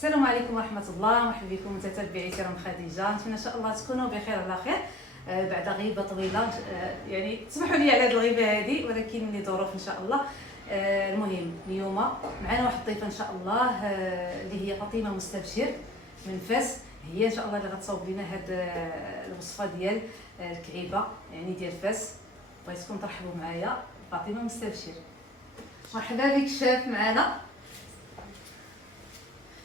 السلام عليكم ورحمه الله، مرحبا بكم متتبعي سيرم خديجه. نتمنى ان شاء الله تكونوا بخير وعلى خير بعد غيبه طويله. يعني تسمحوا لي على هذه الغيبه هذه، ولكن لظروف ان شاء الله. المهم اليوم معنا واحد الضيفه ان شاء الله اللي هي فاطمه مستبشر من فاس. هي ان شاء الله اللي غتصاوب لنا هذه الوصفه ديال الكعيبه يعني ديال فاس. بغيتكم ترحبوا معايا فاطمه مستبشر. مرحبا بك شاف معنا.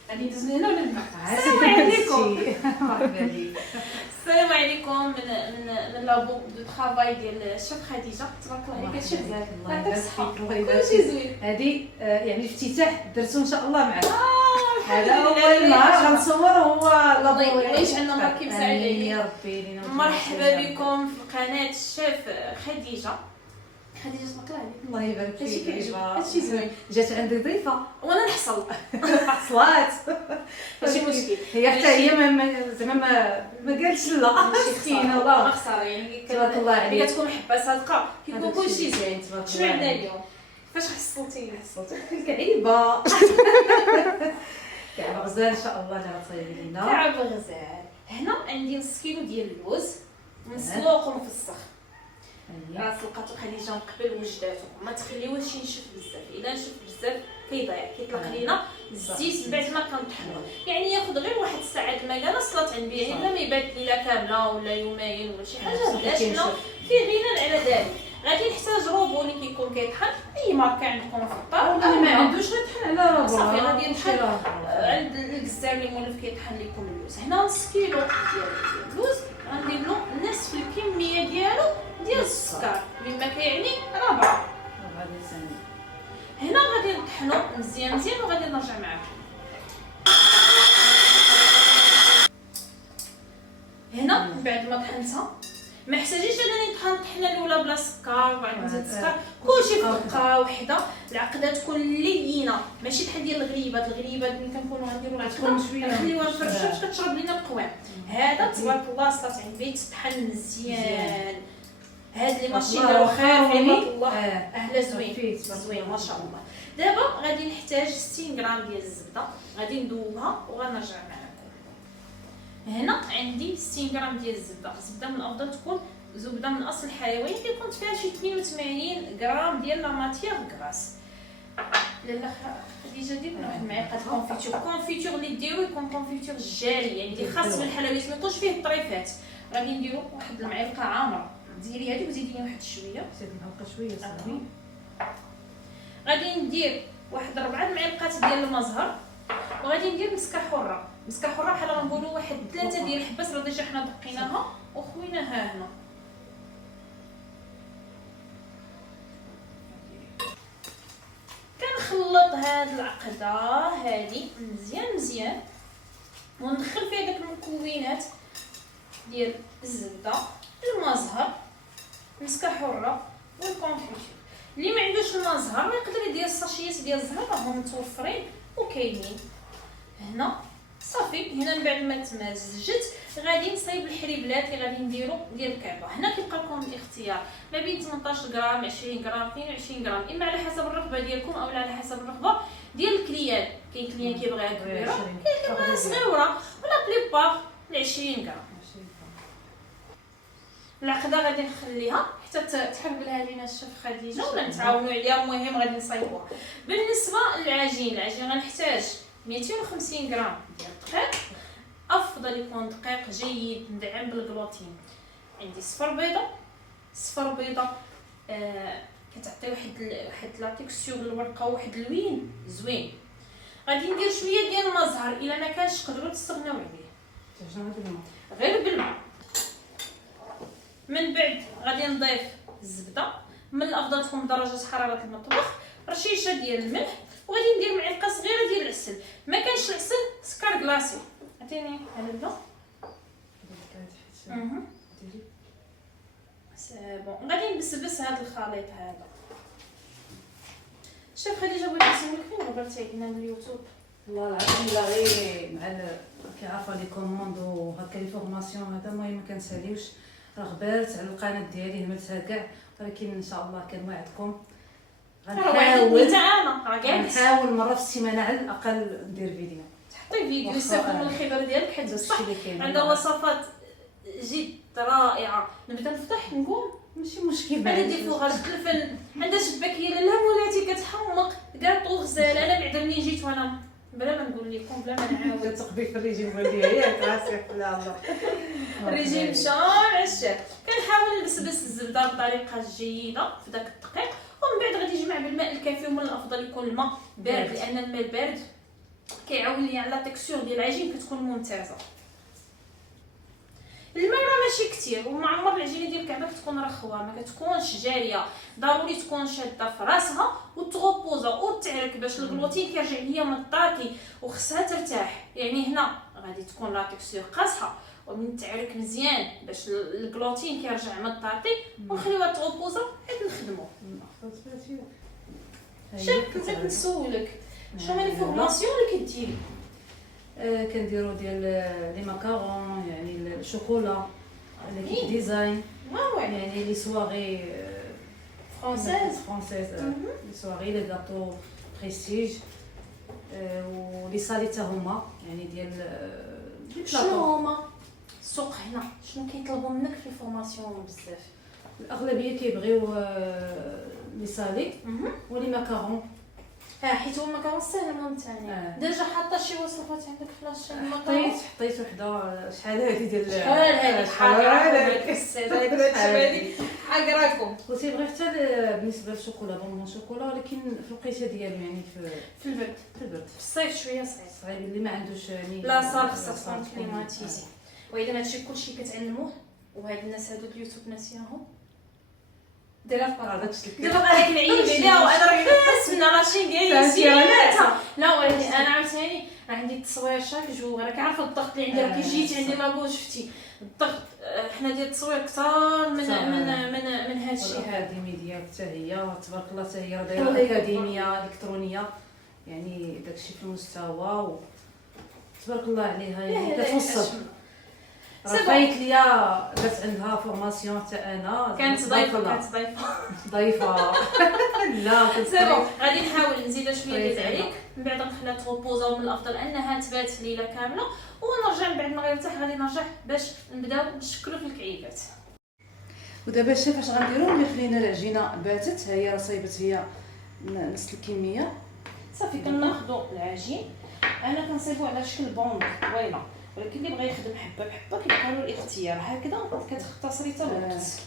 غادي ندوز من هنا ولا من هنا؟ السلام عليكم. مرحبا بك. السلام عليكم من لابو دو طرافاي ديال الشيف خديجه. تبارك الله عليك كتشوف بزاف. الله يعطيك يبارك الصحه. فيك. الله يبارك كلشي فيك. زوين. هذه يعني الافتتاح درتو ان شاء الله معنا. الحمد هذا هو لله. النهار غنصور هو الله يجعلنا نهار كيف سعيد عليك. يا ربي لينا. مرحبا بكم في قناه الشيف خديجه. خديجه تبارك الله عليك. الله يبارك هادشي فيك. كيعجبك، هادشي زوين. جات عندي ضيفه وانا نحصل حصلات. ماشي مشكل. هي حتى هي زعما ما قالتش لا. مسكينه والله والله. خساره يعني تبارك الله عليك. ملي كتكون محبه صادقه كيكون كلشي زوين. تبارك شنو الله عندنا عليك. اليوم؟ فاش حصلتي الكعيبه. كعبه غزال ان شاء الله اللي غتصايبي لينا. كعب غزال. هنا عندي نص كيلو ديال اللوز مسلوق ومفسخ. راه سلقاتو خديجه من قبل وجداتو، ما تخليوهش ينشف بزاف. الا نشف بزاف كيضيع كيطلق لينا الزيت من بعد ما كنطحنو. يعني ياخذ غير واحد الساعه المكانه صلات عند يعني بلا ما يبات ليله كامله ولا يومين ولا شي حاجه. علاش حنا في غنى على ذلك. غادي نحتاج روبو اللي كيكون كيطحن اي ماركه عندكم في الدار. والله ما عندوش نطحن على روبو. صافي غادي نطحن عند الكزار اللي مولف كيطحن لكم اللوز. هنا نص كيلو ديال اللوز غندير له نصف الكميه ديالو ديال السكر مما كيعني ربعه. هنا غادي نطحنو مزيان وغادي نرجع معاكم. هنا من بعد ما طحنتها ما احتاجيش انني نطحن الطحنه الاولى بلا سكر وبعد نزيد السكر. كلشي في دقه وحده. العقده تكون لينه ماشي بحال ديال الغريبات. الغريبات ملي كنكونوا غنديروا العقده نخليوها فرشه باش كتشرب لينا القوام. هذا تبارك الله صلات على النبي تطحن مزيان. هاد لي ماشين داروا خير تبارك الله. اهلا زوين زوين ما شاء الله. دابا غادي نحتاج 60 غرام ديال الزبده. غادي ندوبها وغنرجع معكم. هنا عندي 60 غرام ديال الزبده. الزبده من الافضل تكون زبده من اصل حيواني اللي كنت فيها شي 82 غرام ديال لا ماتيير غراس. لاله خديجه ديرنا واحد المعلقه كونفيتور اللي ديرو يكون كونفيتور جاري يعني اللي خاص بالحلويات ما يكونش فيه الطريفات. غادي نديرو واحد المعلقه عامره. ديري هذيك وزيديني واحد شويه. زيد معلقه شويه صافي. غادي ندير واحد 4 معلقات ديال المزهر وغادي ندير مسكه حره. مسكه حره بحال غنقولوا واحد 3 ديال الحبات. راه ديجا حنا دقيناها وخويناها هنا. كنخلط هاد العقده هادي مزيان وندخل فيها داك المكونات ديال الزبده المزهر مسكه حره والكونفيتور. اللي ما عندوش المزهر يقدر يدير الساشيات ديال الزهر راهم متوفرين وكاينين هنا. صافي هنا من بعد ما تمزجت غادي نصايب الحريبلات اللي غادي نديرو ديال الكعبه. هنا كيبقى لكم الاختيار ما بين 18 غرام 20 غرام 22 غرام اما على حسب الرغبه ديالكم او على حسب الرغبه ديال الكليان. كاين كليان كيبغيها كبيره كاين كيبغيها صغيره ولا بليبار 20 غرام. العقده غادي نخليها حتى تحرب لها لينا الشيف خديجه ولا نتعاونوا عليها. المهم غادي نصايبوها. بالنسبه للعجين الغنحتاج 250 غرام ديال الدقيق. افضل يكون دقيق جيد مدعم بالجلوتين. عندي صفر بيضه كتعطي واحد لا تيكستور الورقه واحد اللوين زوين. غادي ندير شويه ديال المزهر الا ما كانش تقدروا تستغناو عليه غير بالماء. من بعد غادي نضيف الزبده. من الافضل تكون بدرجه حراره المطبخ. رشيشه ديال الملح وغادي ندير معلقه صغيره ديال العسل. ما كانش العسل سكر كلاصي. عطيني هذا البلا. بون غادي نبسبس هذا الخليط هذا. شوف خديجه بغيت نسولك فين هبرتي علينا من اليوتيوب. والله العظيم لا غير مع كيعرفوا لي كوموند وهكا لي فورماسيون هذا المهم ما كنساليوش. راه غبرت على القناه ديالي هملتها كاع ولكن ان شاء الله كنوعدكم غنحاول انا كاع نحاول مره في السيمانه على الاقل ندير فيديو. تحطي فيديو يستافدوا من الخبره ديالك، حيت بصح اللي كاين عندها وصفات جد رائعه. نبدا نفتح نقول ماشي مشكل على دي فوغاج الفن. عندها شباكيه لاله ولاتي كتحمق كاع غزال. انا بعدا ملي جيت وانا بلا ما نقول لكم بلا ما نعاود تقبي في الريجيم ديالي ياك راسي لا الله الريجيم مشى مع الشاف. كنحاول نبسبس الزبده بطريقه جيده في داك الدقيق، ومن بعد غادي نجمع بالماء الكافي. ومن الافضل يكون الماء بارد لان الماء البارد كيعاون لي على لا تكستور ديال العجين كتكون ممتازه. الماء راه ماشي كثير، وما عمر العجينه ديال الكعبه كتكون رخوه ما كتكونش جاريه. ضروري تكون شاده في راسها وتغوبوزا وتعرك باش الكلوتين كيرجع ليا من الطاكي وخصها ترتاح. يعني هنا غادي تكون لا تكستور قاصحه ومن تعرك مزيان باش الكلوتين كيرجع من الطاطي، ونخليوها تغوبوزا حيت نخدمو. شاف بغيت نسولك شنو هي الفورماسيون اللي كديري؟ كنديرو ديال لي ماكارون، يعني الشوكولا، لي ديزاين، يعني لي سواري فرونسيز، لي سواري لي غاتو بريستيج، ولي سالي حتى هما يعني ديال شنو هما السوق هنا؟ شنو كيطلبوا منك في الفورماسيون بزاف؟ الاغلبيه كيبغيو لي سالي ولي ماكارون. حيت هو المكرونه ساهل ممتنع. ديجا حاطه شي وصفات عندك فلاش المكرونه؟ حطيت وحده. شحال هادي ديال شحال هادي حاضر السيده هادي حقراكم. قلتي بغي حتى بالنسبه للشوكولا بون شوكولا، ولكن في الوقيته ديالو يعني في البرد. في الصيف شويه صعيب اللي ما عندوش يعني لا صار خصها تكون كليماتيزي. واذا هادشي كلشي كتعلموه وهاد الناس هادو اليوتيوب ناسياهم ديرها في داكشي دابا غادي نعيب عليها. وانا راه كنسمع راشين ديالي لا ولكن انا عاوتاني راه عندي التصوير شاك جو. راك عارفه الضغط اللي عندي، راه كي جيت عندي لابو شفتي الضغط. حنا ديال التصوير كثار من هادشي. الاكاديمي ديالك حتى هي تبارك الله، حتى هي دايره اكاديميه الكترونيه، يعني داكشي في المستوى تبارك الله عليها. يعني كتوصل رفايت ليا درت عندها فورماسيون حتى انا كانت ضيفه لا سيرو. غادي نحاول نزيد شويه ديال العريق من بعد نخليها تغوبوزا. ومن الافضل انها تبات ليله كامله ونرجع من بعد ما غيرتاح غادي نرجع باش نبداو نشكلو في الكعيبات. ودابا شوف اش غنديرو. ملي خلينا العجينه باتت، ها هي راه صايبت هي نفس الكميه صافي. كناخذوا العجين انا كنصايبو على شكل بوند طويله، ولكن اللي بغى يخدم حبه بحبه كيبقى له الاختيار. هكذا كتختصري حتى الوقت.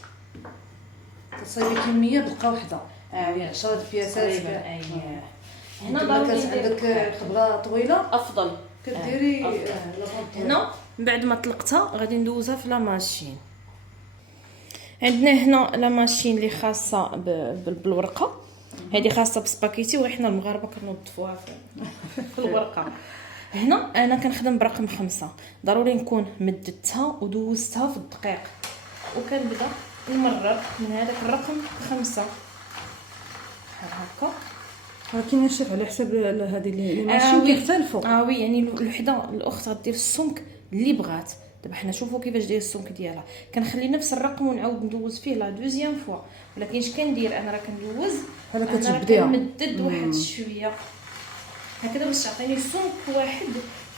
كتصايبي كميه بلقه وحده يعني 10 بياسات. هنا ضروري عندك خبره طويله افضل كديري هنا. بعد ما طلقتها غادي ندوزها في لا ماشين. عندنا هنا لا ماشين اللي خاصه بالورقه، هذه خاصه بسباكيتي، وحنا المغاربه كنوظفوها في الورقه. هنا انا كنخدم برقم 5. ضروري نكون مددتها ودوزتها في الدقيق، وكنبدا نمرر من هذاك الرقم 5 بحال هكا. ولكن نشوف على حساب هذه اللي ماشي كيختلفوا. وي يعني الوحده الاخت غدير السمك اللي بغات. دابا حنا شوفوا كيفاش داير السمك ديالها. كنخلي نفس الرقم ونعاود ندوز فيه لا دوزيام فوا. ولكن اش كندير انا؟ راه كندوز بحال كتجبديها كنمدد واحد شويه هكذا باش تعطيني سمك واحد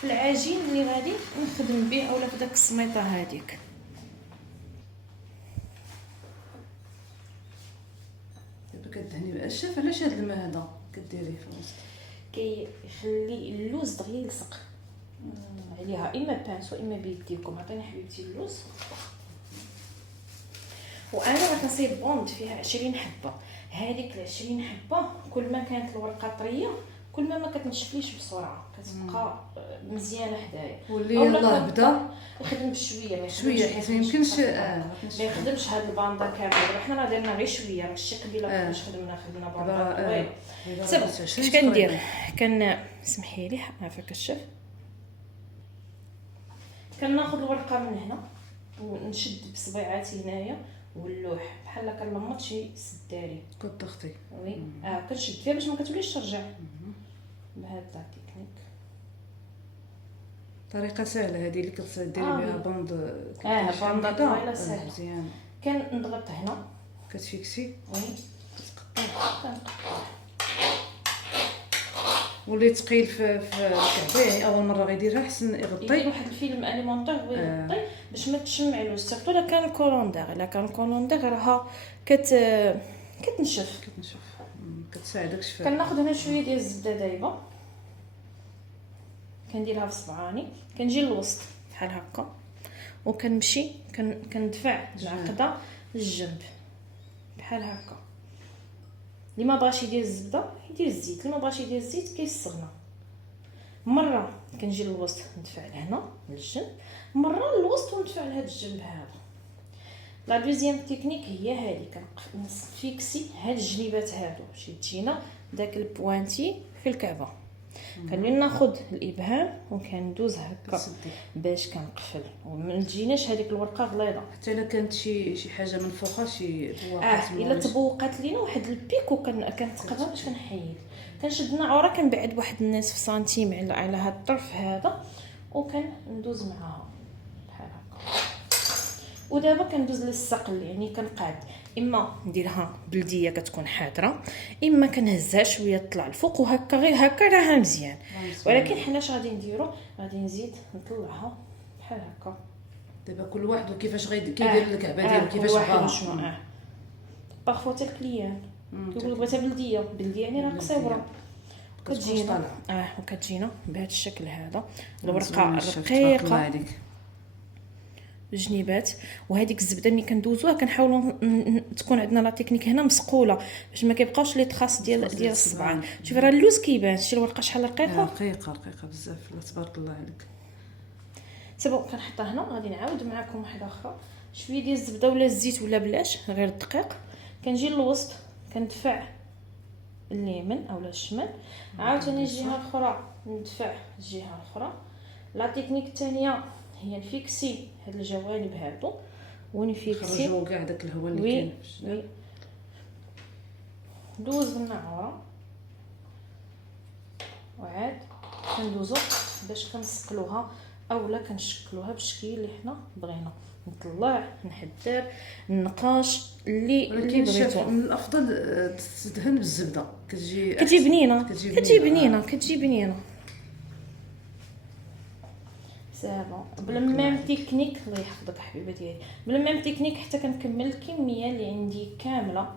في العجين اللي غادي نخدم به اولا في داك السميطه هذيك. دابا كدهني بالشاف. علاش هذا الماء هذا كديريه في الوسط؟ كيخلي اللوز دغيا يلصق عليها، اما بانس واما بيديكم. عطيني حبيبتي اللوز. وانا راه كنصايب بوند فيها 20 حبه. هذيك 20 حبه كل ما كانت الورقه طريه كل ما كتنشفليش بسرعه، كتبقى مزيانه حدايا. واللي يلاه بدا يخدم بشويه شويه حيت ميمكنش ما يخدمش هاد الباندا كامله. حنا راه درنا غير شويه، راه الشكل اللي كناش خدمنا باندا طويله. صافي اش كندير؟ سمحي لي عافاك الشيف. كناخذ الورقه من هنا ونشد بصبيعاتي هنايا واللوح بحال كنلمط شي سداري كتضغطي. وي كنشد فيها باش ما كتوليش ترجع بهذا التكنيك. طريقه سهله هذه اللي كتديري بها بوند. بوند طويله سهله. مزيان. كنضغط هنا كتفيكسي وي كتقطعي. ولي ثقيل في الكعبه، يعني اول مره غيديرها حسن يدير يغطي. واحد الفيلم اليمونتير ويغطي باش ما تشمعلوش، سيرتو الا كان الكولوندير. الا كان الكولوندير راها كتنشف. كتساعدك في. كناخذ هنا شويه ديال الزبده دايبه، كنديرها في صبعاني، كنجي للوسط بحال هكا وكنمشي كندفع العقده للجنب بحال هكا. اللي ما بغاش يدير الزبده يدير الزيت، اللي ما بغاش يدير الزيت كيستغنى. مره كنجي للوسط ندفع لهنا للجنب، مره للوسط وندفع لهاد الجنب هذا. لا دوزيام تكنيك هي هذه، كنفيكسي هاد الجنيبات هادو شي تجينا داك البوانتي في الكعبه. كنولي ناخذ الابهام وكندوز هكا باش كنقفل وما تجيناش هذيك الورقه غليظه. حتى الا كانت شي حاجه من فوقها شي بواقات الا تبوقات لينا واحد البيك وكنتقبها باش كنحيد، كنشد النعوره كنبعد واحد النصف سنتيم على هاد الطرف هذا وكندوز معاها بحال هكا. ودابا كندوز للسقل، يعني كنقاد اما نديرها بلديه كتكون حاضره، اما كنهزها شويه تطلع الفوق وهكا غير هكا راها مزيان. ولكن حنا اش غادي نديرو، غادي نزيد نطلعها بحال هكا. دابا كل واحد وكيفاش كيدير الكعبه ديالو كيفاش بغا. بارفو تا الكليان كيقول بغيتها بلديه يعني راه قصيره كتجينا وكتجينا بهذا الشكل هذا. الورقه رقيقه الجنيبات، وهذيك الزبده ملي كندوزوها كنحاولوا تكون عندنا لا تكنيك هنا مسقوله باش ما كيبقاوش لي تخاص ديال الصبعان. شوفي راه اللوز كيبان، شتي الورقه شحال رقيقه بزاف. تبارك الله عليك. سبو كنحطها هنا. غادي نعاود معكم واحده اخرى، شويه ديال الزبده ولا الزيت ولا بلاش غير الدقيق. كنجي للوسط كندفع اليمين اولا الشمال، عاوتاني الجهه الاخرى ندفع الجهه الاخرى. لا تكنيك الثانيه هي نفيكسي هاد الجوانب هادو ونفيكسي نخرجوا كاع داك الهواء اللي كاين. دوز بالنعوره وعاد كندوزو باش كنسقلوها اولا كنشكلوها بالشكل اللي حنا بغينا. نطلع نحدر النقاش اللي بغيتو. من الافضل تدهن بالزبده، كتجي بنينه سافون. بلا ميم تكنيك الله يحفظك حبيبه ديالي، بلا ميم تكنيك حتى كنكمل الكميه اللي عندي كامله.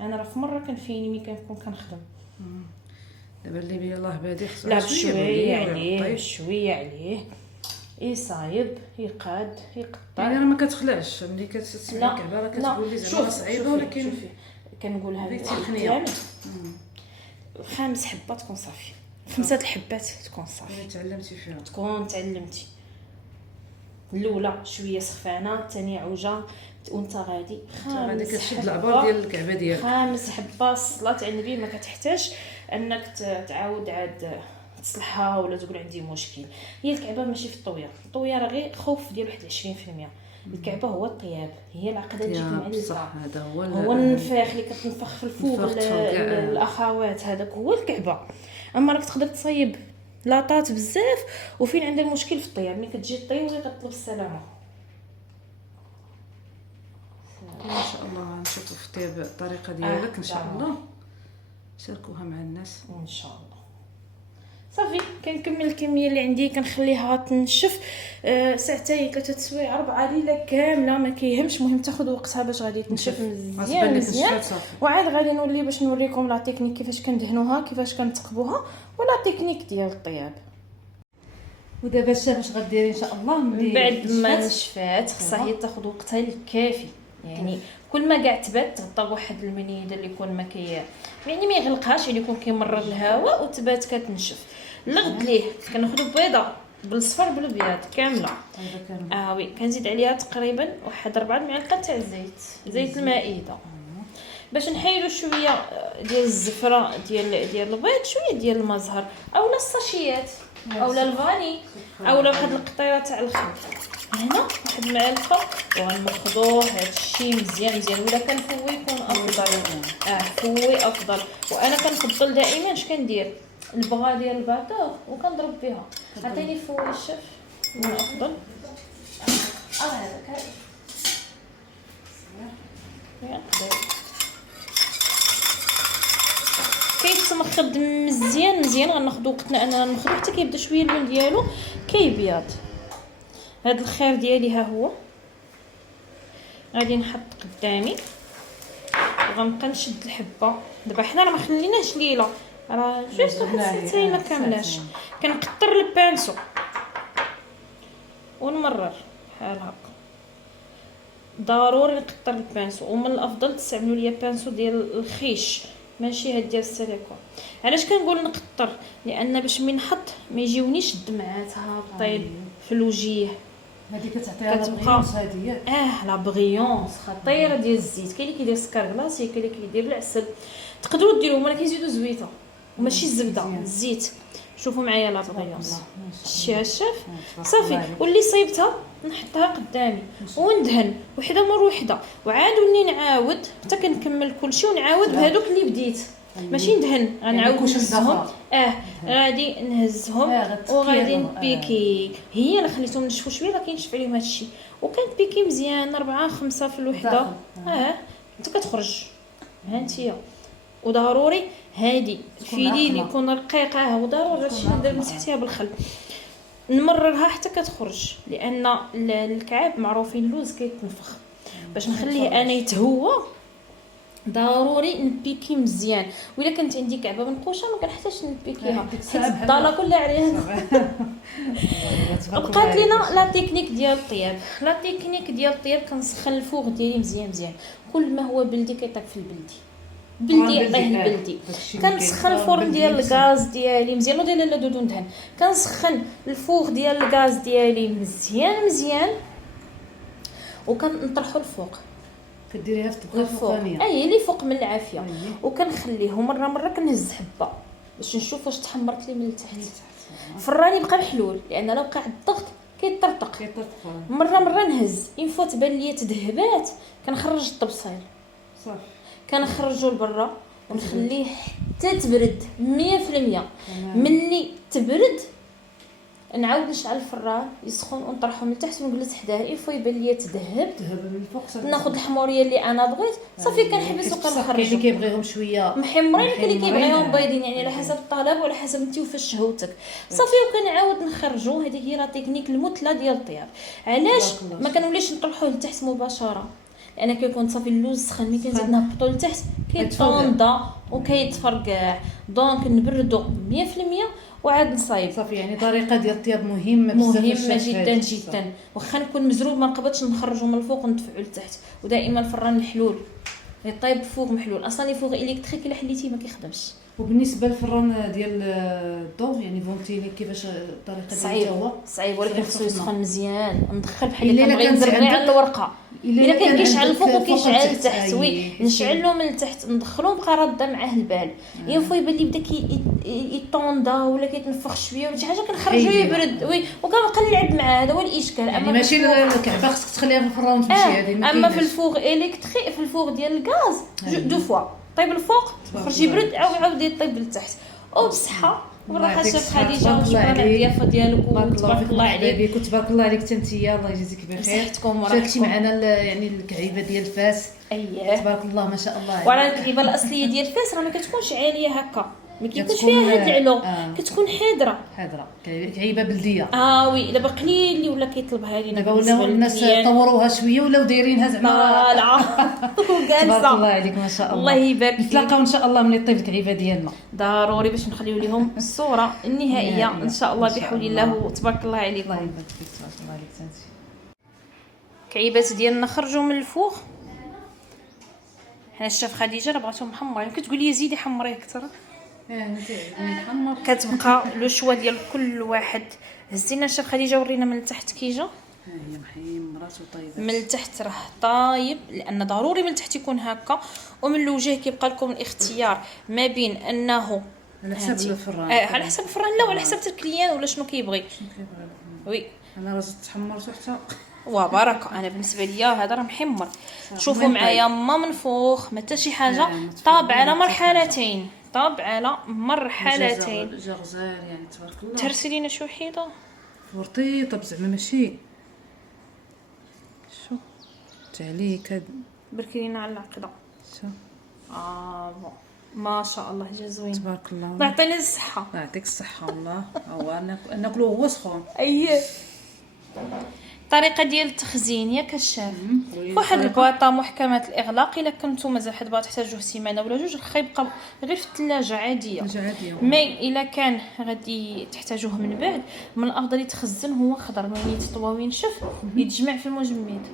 انا راه في مره كنفيني ملي كنكون كنخدم. دابا اللي بيا الله بادي خصو لا شويه عليه يصايب يقاد يقطع. يعني راه ما كتخلعش ملي كتسمي الكعبه راه كتقول لي زعما صعيبه، ولكن شوفي كنقولها بتقنيه. 5 حبات تكون صافي، 5 الحبات تكون صافي. تعلمتي فيها تعلمتي الاولى شويه سخفانه، الثانيه عوجه وانت غادي كتشد العبار ديال الكعبه ديالك. 5 حبات صلاه على النبي، ما كتحتاج انك تعاود عاد تصلحها ولا تقول عندي مشكل. هي الكعبه ماشي في الطويه راه غير خوف ديال واحد 20%. الكعبه هو الطياب، هي العقده تجيك معلقه، هذا هو النفاخ اللي كتنفخ في الفوق الاخوات، هذاك هو الكعبه. اما راك تقدر تصايب لاطات بزاف وفين عندك المشكل في الطياب، ملي كتجي طيب غير كطلب السلامه. ما شاء الله نشوفوا في الطياب الطريقه ديالك ان شاء الله شاركوها مع الناس ان شاء الله. صافي كنكمل الكميه اللي عندي كنخليها تنشف ساعتين 3 سوايع 4 ليله كامله ما كيهمش، المهم تاخذ وقتها باش غادي تنشف مزيان. وعاد غادي نولي باش نوريكم لا تكنيك كيفاش كندهنوها كيفاش كنتقبوها ولا تكنيك ديال الطياب. ودابا باش غديري ان شاء الله من بعد ما نشفات خصها هي تاخذ وقتها الكافي، يعني كل ما كاع تبات تغطى بواحد المنيده اللي يكون ما يعني ما يغلقهاش، يعني يكون كيمرر الهواء وتبات كتنشف. الغد ليه كناخذ بيضه بالصفر بالابيض كامله وي كنزيد عليها تقريبا واحد 4 معالق تاع زيت المائده باش نحيدوا شويه ديال الزفره ديال البيض، شويه ديال المزهر اولا الساشيات اولا الفاني اولا واحد القطيره تاع الخل. هنا واحد المعلقه وغنخضوه هذا الشيء مزيان ولا كنفوي يكون افضل. فوي افضل. وانا كنفضل دائما اش كندير البغا ديال الباطور وكنضرب بها. عطيني فوي الشيف من افضل. هذاك كيتمخض مزيان مزيان. غناخذ وقتنا اننا نخدو حتى كيبدا شويه اللون ديالو كيبيض. هذا الخير ديالي ها هو غادي نحط قدامي وغنبقى نشد الحبه. دابا حنا راه ما خليناش ليله، راه جوست واحد الساعه ما كاملاش. كنكثر البانسو ونمرر بحال هكا. ضروري نكثر البانسو، ومن الافضل تستعملوا ليا بانسو ديال الخيش ماشي هاد ديال السيليكون. علاش كنقول نكثر؟ لان باش من نحط ما يجيونيش الدمعات هابطين في الوجيه. هذه كتعطيها لا بغيونس هذه لا بغيونس خطيره ديال الزيت. كاين اللي كيدير سكر كلاصي، كاين اللي كيدير العسل، تقدروا ديروه ولكن كيزيدوا زويته وماشي الزبده الزيت. شوفوا معايا لا بغيونس شتيها الشاف صافي. واللي صيبتها نحطها قدامي وندهن وحده مره وحده، وعاد وني نعاود حتى كنكمل كلشي ونعاود بهذوك اللي بديت ماشي ندهن. غنعاود نهزهم غادي نهزهم وغادي نبيكي. هي اللي خليتهم نشفوا شويه راه كينشف عليهم هادشي، وكنبيكي مزيان 4 5 في الوحده. حتى كتخرج هانتيا. وضروري هادي الفيلي اللي يكون رقيق وضروري هادشي ندير من تحتها بالخل نمررها حتى كتخرج، لان الكعاب معروفين اللوز كيتنفخ. باش نخليه انا يتهوى ضروري نبيكي مزيان. والا كانت عندي كعبه منقوشه ما كنحتاجش نبيكيها حيت الضاله كلها عليها. بقات لينا لا تكنيك ديال الطياب. لا تكنيك ديال الطياب كنسخن الفوغ ديالي مزيان مزيان. كل ما هو بلدي كيطيب في البلدي، بلدي يعطيه البلدي. كنسخن الفرن ديال الغاز ديالي مزيان. ودير لا دودو ندهن. كنسخن الفوغ ديال الغاز ديالي مزيان مزيان وكنطرحو الفوق. كديريها في الطبقه الفوقانيه اللي فوق من العافيه. وكنخليه مره كنهز حبه باش نشوف واش تحمرت لي من التحت. فراني يبقى محلول، لان لو وقع الضغط كيطرطق. مره نهز اين فوت بان ليا تذهبات كنخرج الطبسيل صافي. كنخرجو لبرا ونخليه حتى تبرد 100%. ملي تبرد نعاود نشعل الفران يسخن ونطرحو من تحت ونجلس حداه ايفو يبان ليا تذهب من الفوق صافي. ناخذ الحموريه اللي انا بغيت صافي كنحبس وكنخرج. كاين اللي كيبغيهم شويه محمرين كاين اللي كيبغيهم بيضين، يعني على حسب الطلب وعلى حسب انت وفاش شهوتك صافي. وكنعاود نخرجو. هذه هي لا تكنيك المثلى ديال الطياب. علاش ما كنوليش نطرحوه لتحت مباشره؟ لان كيكون صافي اللوز سخن. ملي كنزيد نهبطو لتحت كيطوندا وكيتفرقع. دونك نبردو 100% وعاد نصايب صافي. يعني طريقه ديال الطياب مهمه جدا جدا. واخا نكون مزروب ما نقبضش نخرجو من الفوق وندفعو لتحت. ودائما الفران محلول يطيب فوق محلول. اصلا فوق الكتريك الا حليتيه ما كيخدمش. وبالنسبه للفران ديال الضو يعني فونتيني كيفاش الطريقه ديالو صعيب ولكن خصو يسخن مزيان. ندخل بحال هكا كنبغي نزرب غير على الورقه. الا كان كيشعل الفوق وكيشعل التحت نشعلو من التحت ندخلو بقى راده معاه البال. ينفو يبان لي بدا يطوندا ولا كيتنفخ شويه ولا شي حاجه كنخرجو يبرد وكنبقى نلعب معاه. هذا هو الاشكال. اما ماشي الكعبه خصك تخليها في الفران وتمشي هذه. اما في الفوغ الكتريك في الفوغ ديال الغاز دو فوا طيب الفوق خرج يبرد عاود يطيب لتحت وبصحه والراحه. شاف خديجه وشكرا على الضيافه ديالك وتبارك الله عليك. وتبارك الله عليك تنتيا الله يجزيك بخير. صحتكم شاركتي معنا يعني الكعيبه ديال فاس. تبارك الله ما شاء الله. وراه الكعيبه الاصليه ديال فاس راه ما كتكونش عاليه هكا، ما كيكونش فيها هاد العلو. كتكون حاضره كعيبه بلديه. وي دابا قليل اللي ولا كيطلبها لينا. دابا ولاو الناس طوروها شويه ولاو دايرينها زعما جالسه. تبارك الله عليك ما شاء الله. الله يبارك فيك. نتلاقاو ان شاء الله ملي طيب الكعيبه ديالنا ضروري باش نخليو لهم الصوره النهائيه ان شاء الله بحول الله وتبارك الله عليكم. الله يبارك فيك. تبارك الله عليك سنتي. كعيبات ديالنا خرجوا من الفوغ. حنا الشاف خديجه راه بغاتهم محمرين. كتقول لي زيدي حمريه اكثر. كتبقى لو شوا ديال كل واحد. هزينا الشاف خديجه ورينا من التحت كيجا. هي محمرات وطيبات. من التحت راه طايب لان ضروري من التحت يكون هكا. ومن الوجه كيبقى لكم الاختيار ما بين انه على حسب الفران. على حسب الفران لا وعلى حسب الكليان ولا شنو كيبغي. وي انا راه تحمرت حتى وبركه. انا بالنسبه ليا هذا راه محمر. شوفوا معايا ما منفوخ ما حتى شي حاجه. طاب على مرحلتين. طاب على مرحلتين. غزال يعني تبارك الله. ترسلينا شي وحيده فرطيطه زعما ماشي شو تعليك هاد بركي لينا على العقده. شو بون ما شاء الله جا زوين. تبارك الله. الله يعطينا الصحه. الله يعطيك الصحه والله. هو ناكلو هو سخون. اييه. الطريقه ديال التخزين ياك الشاف واحد البواطه محكمه الاغلاق. الا كنتو مازال حد بغا تحتاجوه سيمانه ولا جوج راه يبقى غير في الثلاجه عاديه. مي الا كان غادي تحتاجوه من بعد من الافضل يتخزن هو خضر يعني يتطوى وينشف يتجمع في المجمد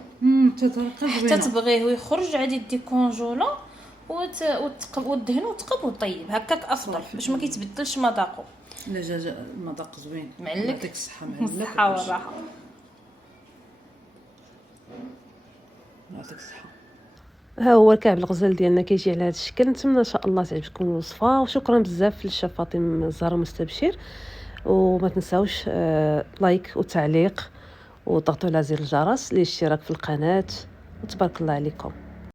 حتى تبغيه ويخرج عادي دي كونجولا وتدهن وتقب وطيب هكاك افضل باش ما كيتبدلش مذاقو. لا المذاق زوين. معلك. يعطيك الصحه. معلك. الصحه والراحه. يعطيك الصحه. ها هو الكعب الغزال ديالنا كيجي على هذا الشكل. نتمنى ان شاء الله تعجبكم الوصفه وشكرا بزاف للشيف فاطمه الزهراء مستبشر. وما تنساوش لايك وتعليق وضغطوا على زر الجرس للاشتراك في القناه وتبارك الله عليكم.